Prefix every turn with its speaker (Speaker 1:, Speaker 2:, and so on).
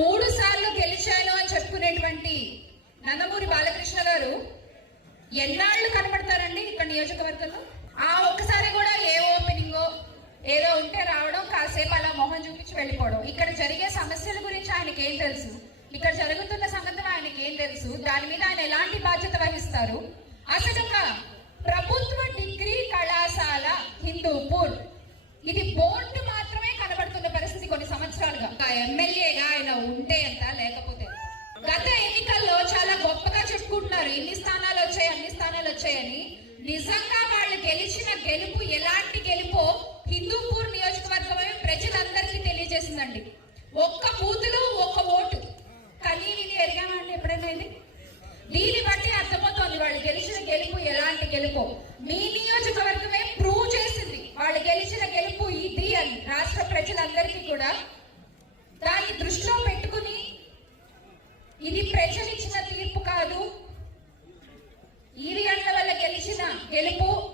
Speaker 1: మూడు సార్లు గెలిచాను అని చెప్పుకునేటువంటి నందమూరి బాలకృష్ణ గారు ఎన్నాళ్ళు కనబడతారండి ఇక్కడ నియోజకవర్గంలో? ఆ ఒక్కసారి కూడా ఏ ఓపెనింగో ఏదో ఉంటే రావడం కాసేపు అలా మొహం చూపించి వెళ్ళిపోవడం. ఇక్కడ జరిగే సమస్యల గురించి ఆయనకి ఏం తెలుసు? ఇక్కడ జరుగుతున్న సంగతులు ఆయనకి ఏం తెలుసు? దాని మీద ఆయన ఎలాంటి బాధ్యత వహిస్తారు? అసలు ఒక ప్రభుత్వ డిగ్రీ కళాశాల హిందూపూర్. ఇది బోర్డు మాత్రమే కనబడుతున్న పరిస్థితి కొన్ని సంవత్సరాలుగా. ఎమ్మెల్యే ఉంటే ఎంత లేకపోతే గత ఎన్నికల్లో చాలా గొప్పగా చెప్పుకుంటున్నారు ఇన్ని స్థానాలు వచ్చాయి అన్ని స్థానాలు వచ్చాయని నిజంగా వాళ్ళు గెలిచిన గెలుపు ఎలాంటి గెలుపో హిందూపూర్ నియోజకవర్గమే ప్రజలందరికీ తెలియజేసిందండి. ఒక్క బూతులో ఒక్క ఓటు. కానీ నేను ఎరిగామండి ఎప్పుడైనా ఇది దీన్ని బట్టి అర్థమవుతోంది వాళ్ళు గెలిచిన గెలుపు ఎలాంటి గెలుపు. మీ నియోజకవర్గమే ప్రూవ్ చేసింది. వాళ్ళు గెలిచిన గెలుపు ఇది అని రాష్ట్ర ప్రజలందరికీ కూడా. దాన్ని దృష్టిలో గెలిచిన గెలుపు అని ప్రజలు